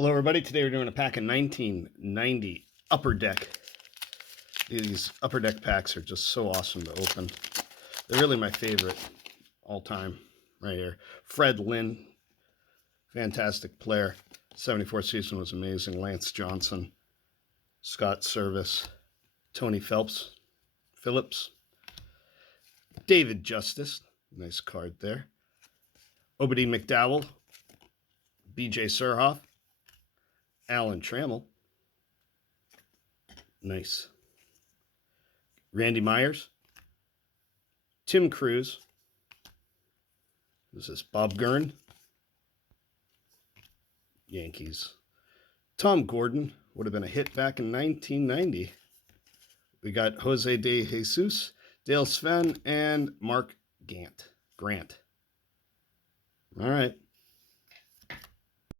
Hello, everybody. Today we're doing a pack of 1990 Upper Deck. These Upper Deck packs are just so awesome to open. They're really my favorite all time right here. Fred Lynn, fantastic player. 74 season was amazing. Lance Johnson, Scott Service, Tony Phillips, David Justice, nice card there. Obadiah McDowell, BJ Surhoff, Alan Trammell, nice. Randy Myers, Tim Cruz. This is Bob Gurn, Yankees. Tom Gordon would have been a hit back in 1990. We got Jose De Jesus, Dale Sven, and Mark Grant. All right.